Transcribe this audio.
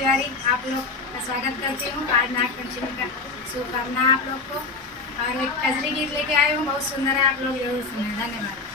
तिवारी आप लोग का स्वागत करती हूँ। आज नाग पंचमी का शुभकामना आप लोग को। और एक कजरी गीत लेके आई हूँ, बहुत सुंदर है, आप लोग जरूर सुने। धन्यवाद।